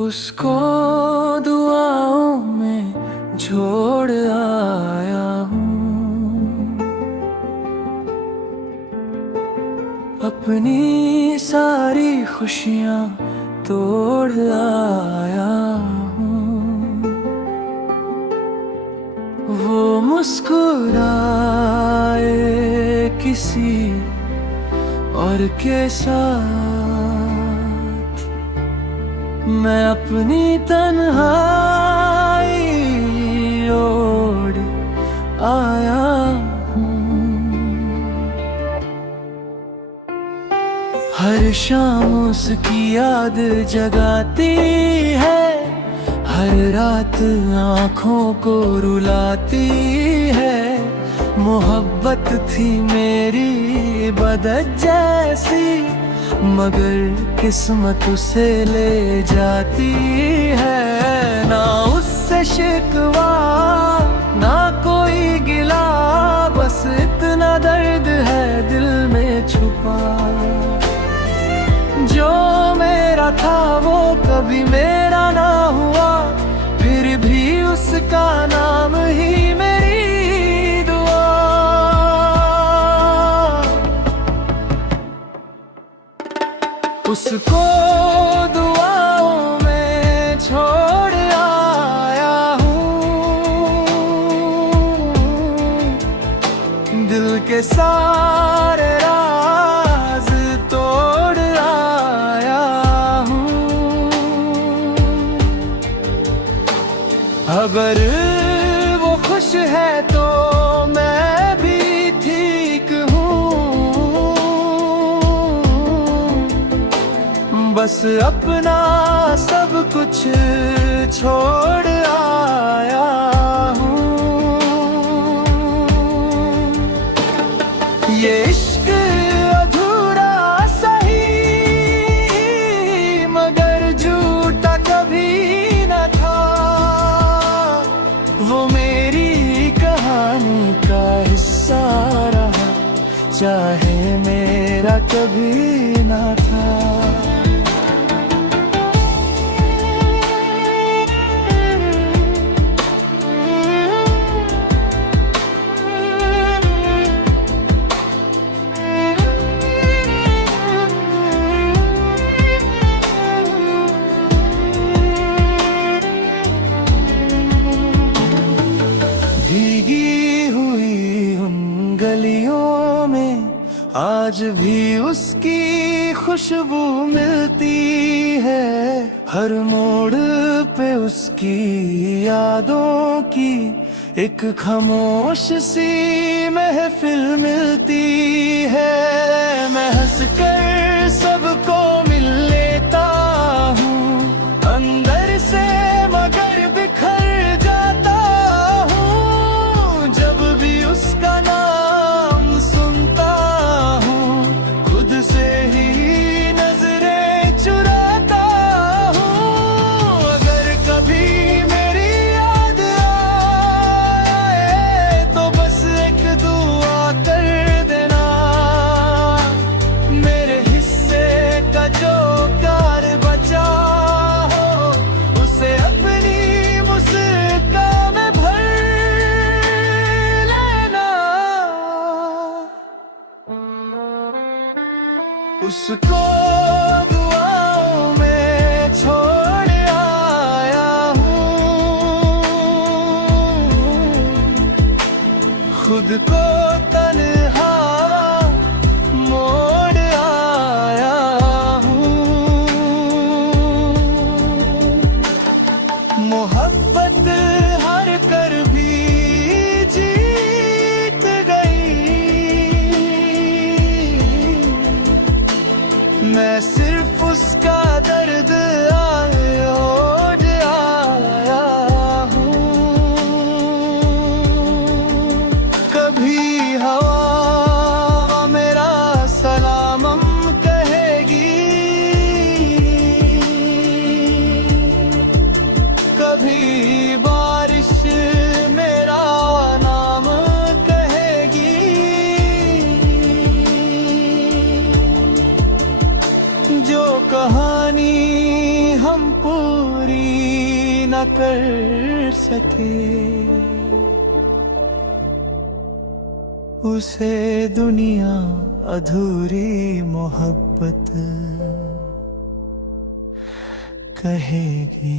उसको दुआओं में छोड़ आया हूँ, अपनी सारी खुशियाँ तोड़ आया हूँ। वो मुस्कुराए किसी और के साथ, मैं अपनी तन्हाई ओढ़ आया हूँ। हर शाम उसकी याद जगाती है, हर रात आँखों को रुलाती है। मोहब्बत थी मेरी बदत जैसी, मगर किस्मत उसे ले जाती है। ना उससे शिकवा ना कोई गिला, बस इतना दर्द है दिल में छुपा। जो मेरा था वो कभी मेरा ना हुआ, फिर भी उसका नाम ही मेरी दुआ। उसको दुआओं में छोड़ आया हूँ, दिल के सारे राज तोड़ आया हूँ। अगर वो खुश है तो मैं भी ठीक हूँ, बस अपना सब कुछ छोड़ आया हूँ। ये इश्क अधूरा सही, मगर झूठा कभी न था। वो मेरी कहानी का हिस्सा रहा, चाहे मेरा कभी न था। भीगी हुई उन गलियों में आज भी उसकी खुशबू मिलती है। हर मोड़ पे उसकी यादों की एक खामोश सी महफिल मिलती है। मैं हंसकर सबको मिल लेता हूँ अंदर से, मगर बिखर जाता हूँ जब भी उसका नाम सुनता हूँ। खुद से ही नजरें चुराता हूँ। अगर कभी मेरी याद आए तो बस एक दुआ कर देना, मेरे हिस्से का जो कार बचा हो उसे अपनी मुस्कान में भर लेना। उसको दुआओं में छोड़ आया हूँ, खुद को तन्हा मोड़ आया हूँ। मोहब्बत हार कर भी जीत गई, मैं सिर्फ उसका दर्द ओढ़ आया हूँ। कभी हवा मेरा सलामम कहेगी, कभी बारिश कर सके, उसे दुनिया अधूरी मोहब्बत कहेगी।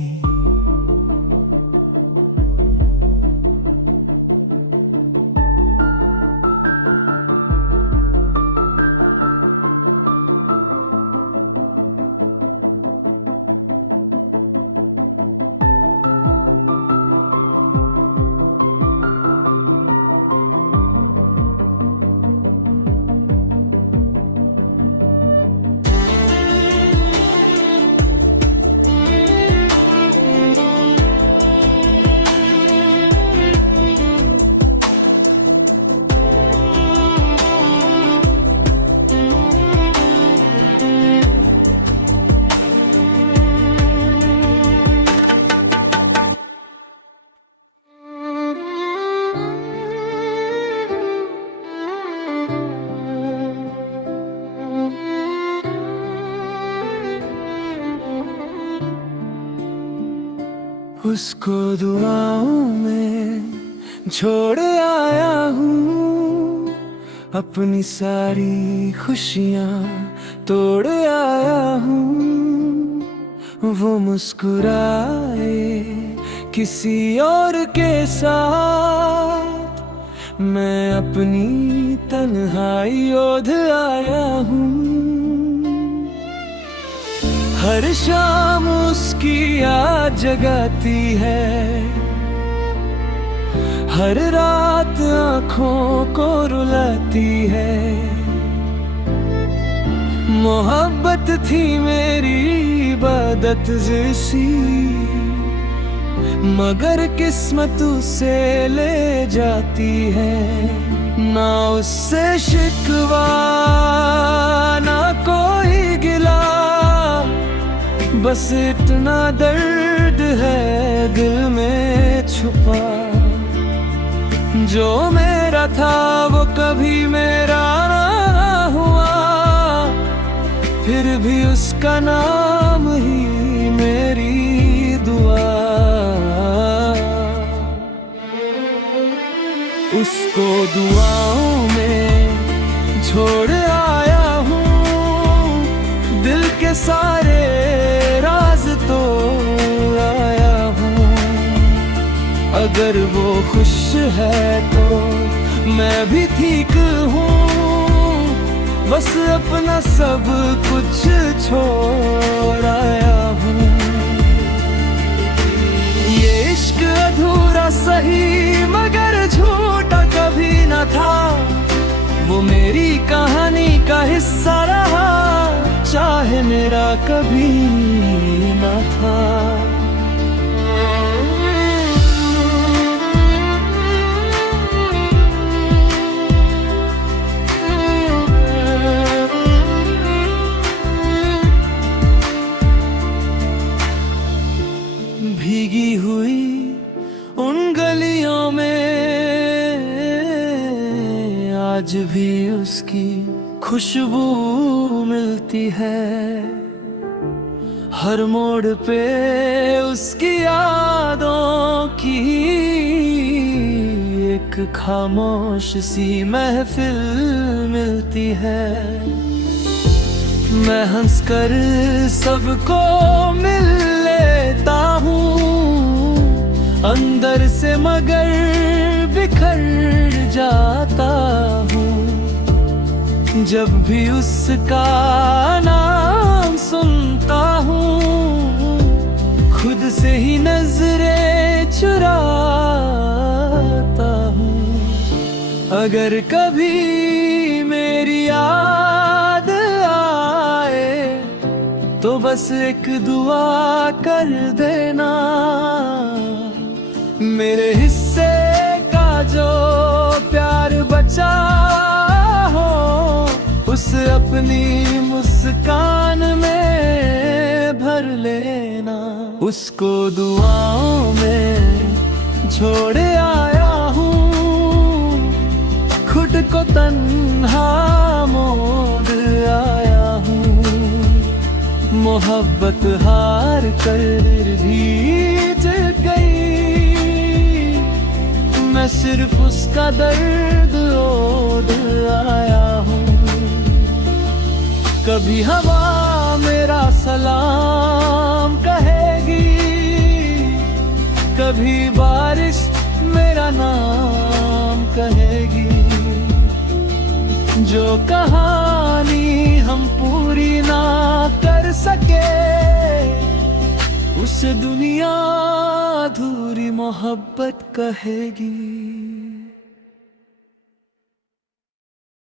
उसको दुआओं में छोड़ आया हूँ, अपनी सारी खुशियाँ तोड़ आया हूँ। वो मुस्कुराए किसी और के साथ, मैं अपनी तन्हाई ओढ़ आया हूँ। हर शाम उसकी याद जगाती है, हर रात आँखों को रुलाती है। मोहब्बत थी मेरी इबादत जैसी, मगर किस्मत उसे ले जाती है। ना उससे शिकवा ना कोई गिला, बस इतना दर्द है दिल में छुपा। जो मेरा था वो कभी मेरा ना हुआ, फिर भी उसका नाम ही मेरी दुआ। उसको दुआओं में छोड़ आया हूँ, दिल के सारे राज तो आया हूँ। अगर वो खुश है तो मैं भी ठीक हूँ, बस अपना सब कुछ छोड़ आया हूँ। ये इश्क अधूरा सही मगर झूठा कभी न था, वो मेरी कहानी का हिस्सा रहा, चाहे मेरा कभी न था। भीगी हुई उन गलियों में आज भी उसकी खुशबू मिलती है। हर मोड़ पे उसकी यादों की एक खामोश सी महफिल मिलती है। मैं हंसकर सबको मिल लेता हूँ, अंदर से मगर बिखर जाता हूँ। जब भी उसका नाम सुनता हूँ, खुद से ही नजरें चुराता हूँ। अगर कभी मेरी याद आए तो बस एक दुआ कर देना, मेरे हिस्से का जो प्यार बचा हो उसे अपनी मुस्कान में भर लेना। उसको दुआओं में छोड़ आया हूँ, खुद को तन्हा मोड़ आया हूँ। मोहब्बत हार कर भी जीत गई, सिर्फ उसका दर्द ओढ़ आया हूँ। कभी हवा मेरा सलाम कहेगी, कभी बारिश मेरा नाम कहेगी। जो कहानी हम पूरी ना कर सके, उसे दुनिया अधूरी मोहब्बत कहेगी।